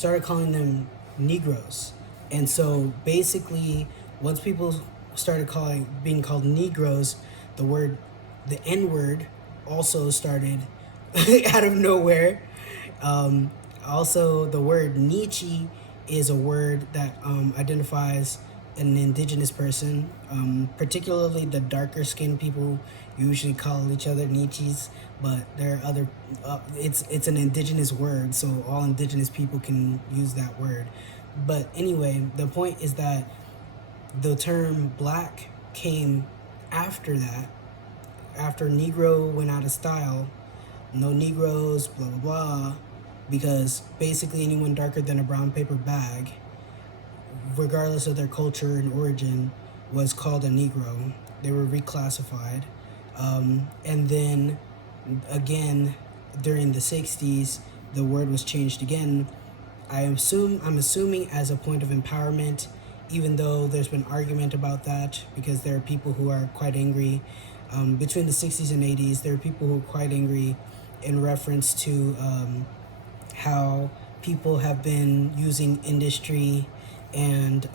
started calling them Negroes. And so basically, once people started being called Negroes, the N word also started out of nowhere. Also, the word Nietzsche is a word that identifies an indigenous person, particularly the darker skinned people usually call each other Nietzsche's, but there are other. It's an indigenous word, so all indigenous people can use that word. But anyway, the point is that the term black came after that, after Negro went out of style. No Negroes, blah blah blah, because basically anyone darker than a brown paper bag, regardless of their culture and origin, was called a Negro. They were reclassified. And then again, during the 60s, the word was changed again. I'm assuming as a point of empowerment, even though there's been argument about that, because there are people who are quite angry. Between the 60s and 80s, there are people who are quite angry in reference to how people have been using industry and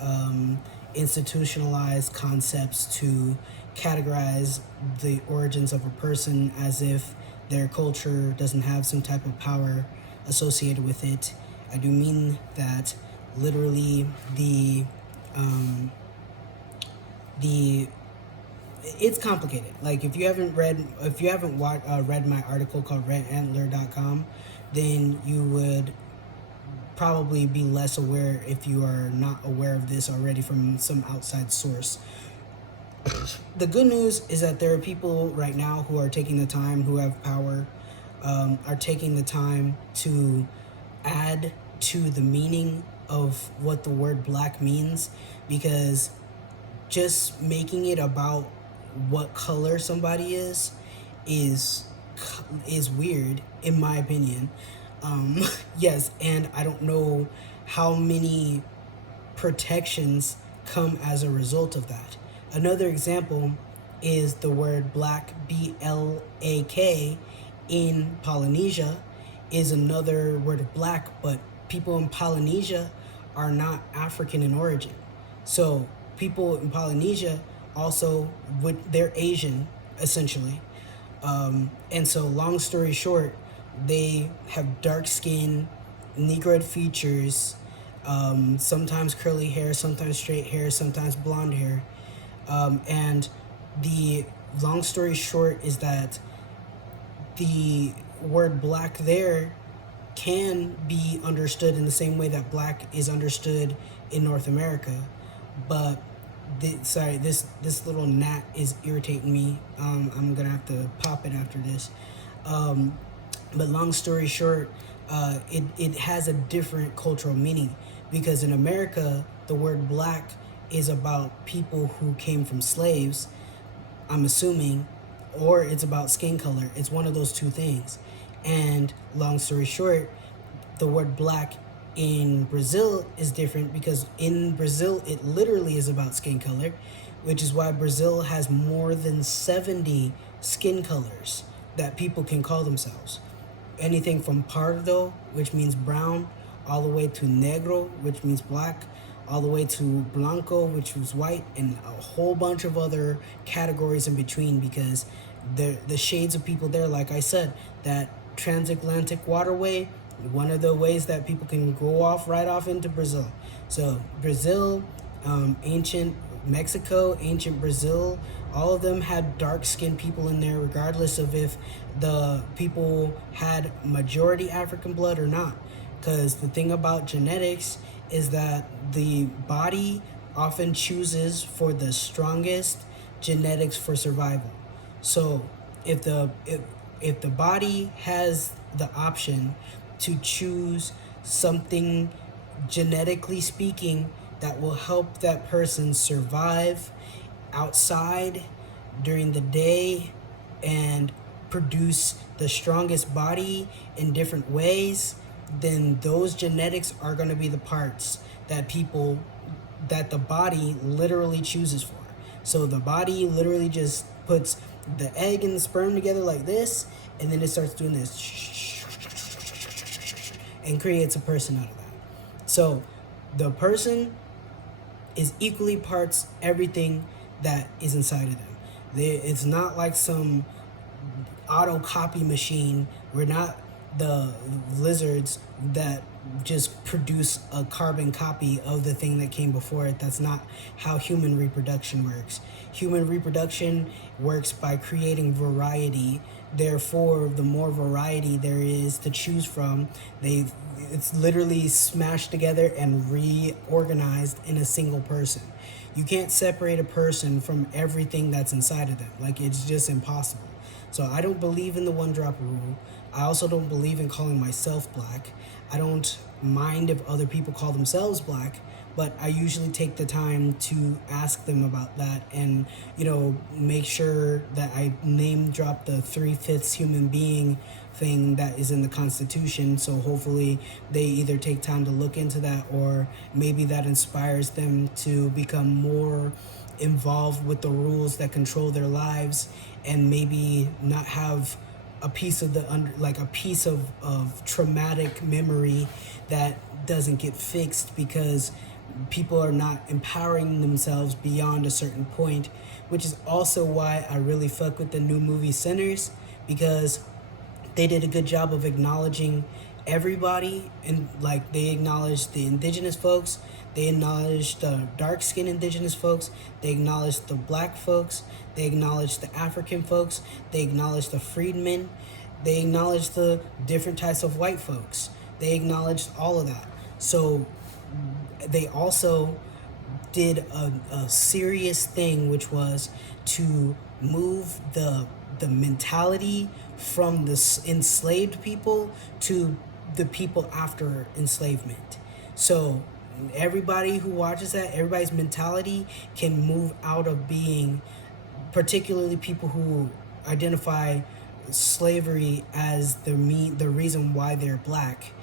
institutionalized concepts to categorize the origins of a person as if their culture doesn't have some type of power associated with it. I do mean that literally it's complicated. Like if you haven't read my article called redantler.com, then you would probably be less aware if you are not aware of this already from some outside source. The good news is that there are people right now who are taking the time, who have power, are taking the time to add to the meaning of what the word black means, because just making it about what color somebody is weird, in my opinion. Yes, and I don't know how many protections come as a result of that. Another example is the word black, B-L-A-K, in Polynesia is another word of black, but people in Polynesia are not African in origin. So people in Polynesia also, they're Asian, essentially. And so long story short, they have dark skin, Negroid features, sometimes curly hair, sometimes straight hair, sometimes blonde hair. And the long story short is that the word black there can be understood in the same way that black is understood in North America. But this little gnat is irritating me. I'm gonna have to pop it after this. But long story short, it has a different cultural meaning, because in America, the word black is about people who came from slaves, I'm assuming, or it's about skin color. It's one of those two things. And long story short, the word black in Brazil is different, because in Brazil, it literally is about skin color, which is why Brazil has more than 70 skin colors that people can call themselves. Anything from pardo, which means brown, all the way to negro, which means black, all the way to blanco, which was white, and a whole bunch of other categories in between, because the shades of people there, like I said, that transatlantic waterway, one of the ways that people can go right off into Brazil. So Brazil, ancient Mexico, ancient Brazil, all of them had dark-skinned people in there, regardless of if the people had majority African blood or not. Because the thing about genetics is that the body often chooses for the strongest genetics for survival. So if the body has the option to choose something, genetically speaking, that will help that person survive outside during the day and produce the strongest body in different ways, then those genetics are going to be the parts that the body literally chooses for. So the body literally just puts the egg and the sperm together like this, and then it starts doing this and creates a person out of that. So the person is equally parts everything that is inside of them. It's not like some auto copy machine. We're not the lizards that just produce a carbon copy of the thing that came before it. That's not how human reproduction works. Human reproduction works by creating variety. Therefore, the more variety there is to choose from, it's literally smashed together and reorganized in a single person. You can't separate a person from everything that's inside of them. Like, it's just impossible. So I don't believe in the one drop rule. I also don't believe in calling myself black. I don't mind if other people call themselves black, but I usually take the time to ask them about that and, make sure that I name drop the 3/5 human being thing that is in the Constitution. So hopefully they either take time to look into that, or maybe that inspires them to become more involved with the rules that control their lives, and maybe not have a piece of a piece of traumatic memory that doesn't get fixed because people are not empowering themselves beyond a certain point, which is also why I really fuck with the new movie Sinners, because they did a good job of acknowledging everybody, and like they acknowledged the indigenous folks, they acknowledged the dark-skinned indigenous folks, they acknowledged the black folks, they acknowledged the African folks, they acknowledged the freedmen, they acknowledged the different types of white folks, they acknowledged all of that. So they also did a serious thing, which was to move the mentality from the enslaved people to the people after enslavement. So everybody who watches that, everybody's mentality can move out of being, particularly people who identify slavery as the reason why they're black,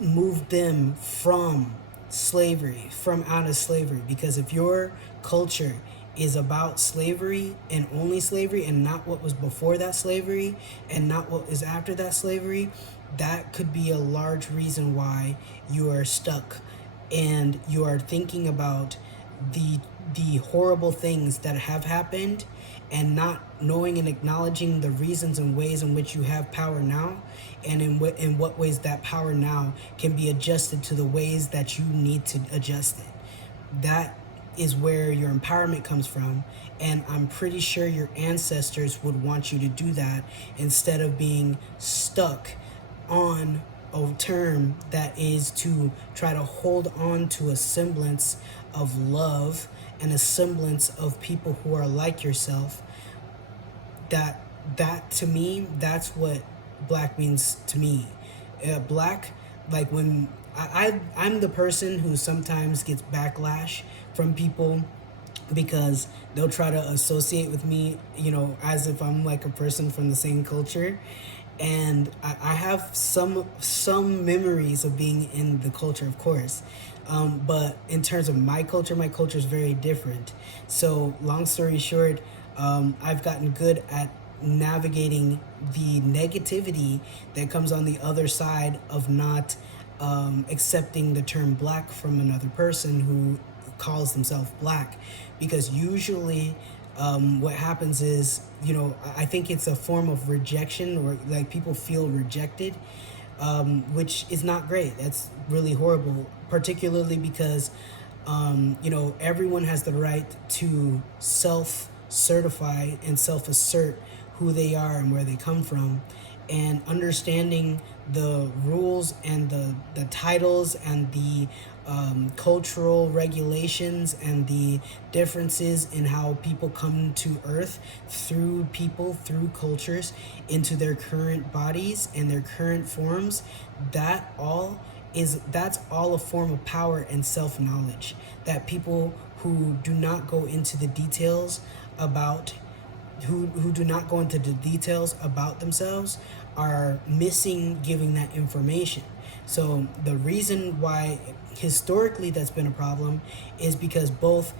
move them from slavery, from out of slavery. Because if your culture is about slavery and only slavery, and not what was before that slavery and not what is after that slavery, that could be a large reason why you are stuck and you are thinking about the horrible things that have happened, and not knowing and acknowledging the reasons and ways in which you have power now, and in what ways that power now can be adjusted to the ways that you need to adjust it. That is where your empowerment comes from, and I'm pretty sure your ancestors would want you to do that instead of being stuck on a term that is to try to hold on to a semblance of love and a semblance of people who are like yourself. That to me, that's what black means to me. Black, like when I'm the person who sometimes gets backlash from people because they'll try to associate with me, as if I'm like a person from the same culture. And I have some memories of being in the culture, of course. But in terms of my culture is very different. So long story short, I've gotten good at navigating the negativity that comes on the other side of not accepting the term black from another person who calls themselves black. Because usually what happens is, I think it's a form of rejection, or like people feel rejected, which is not great. That's really horrible, particularly because, everyone has the right to self-certify and self-assert who they are and where they come from. And understanding the rules and the titles and the cultural regulations and the differences in how people come to earth through cultures into their current bodies and their current forms, that's all a form of power and self-knowledge that people who do not go into the details about themselves are missing giving that information. So the reason why historically that's been a problem is because both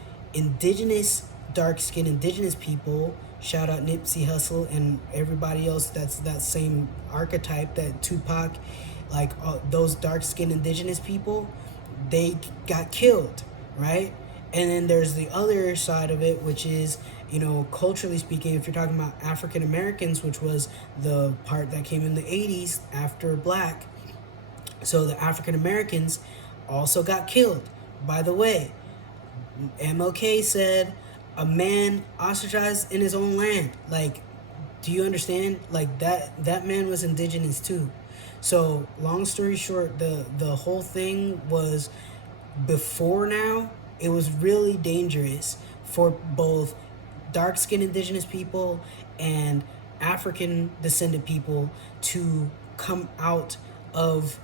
dark-skinned indigenous people, shout out Nipsey Hussle and everybody else that's that same archetype that Tupac like those dark-skinned indigenous people, they got killed, right? And then there's the other side of it, which is, culturally speaking, if you're talking about African Americans, which was the part that came in the 80s after black, so the African Americans also got killed. By the way, MLK said a man ostracized in his own land. Like, do you understand? Like, that man was indigenous too. So long story short, the whole thing was, before now, it was really dangerous for both dark-skinned indigenous people and African descended people to come out of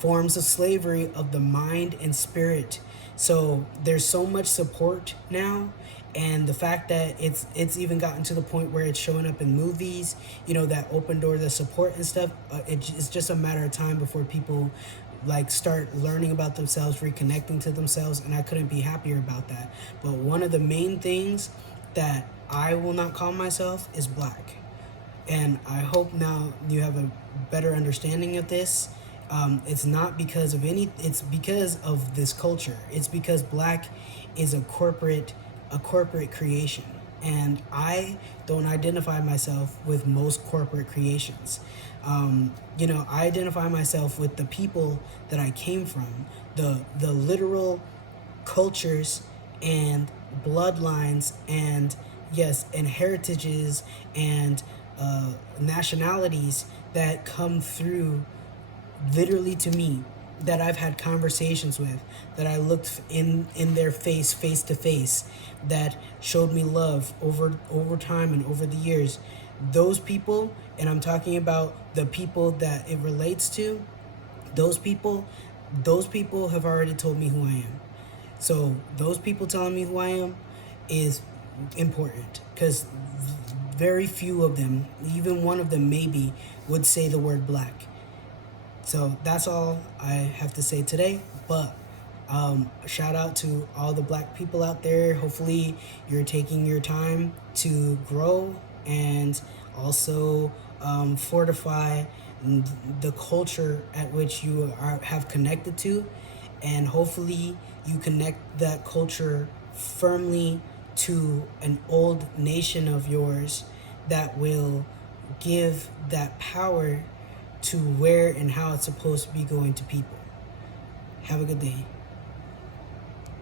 forms of slavery of the mind and spirit. So there's so much support now, and the fact that it's even gotten to the point where it's showing up in movies, that open door, the support and stuff. It's just a matter of time before people like start learning about themselves, reconnecting to themselves, and I couldn't be happier about that. But one of the main things that I will not call myself is black. And I hope now you have a better understanding of this. It's not because of it's because of this culture. It's because black is a corporate creation. And I don't identify myself with most corporate creations. I identify myself with the people that I came from, the literal cultures and bloodlines and, yes, and heritages and nationalities that come through literally to me, that I've had conversations with, that I looked in their face to face, that showed me love over time and over the years. Those people, and I'm talking about the people that it relates to, those people have already told me who I am. So those people telling me who I am is important, because very few of them, even one of them maybe, would say the word black. So that's all I have to say today. But shout out to all the black people out there. Hopefully you're taking your time to grow and also fortify the culture at which you have connected to, and hopefully you connect that culture firmly to an old nation of yours that will give that power to where and how it's supposed to be going to people. Have a good day.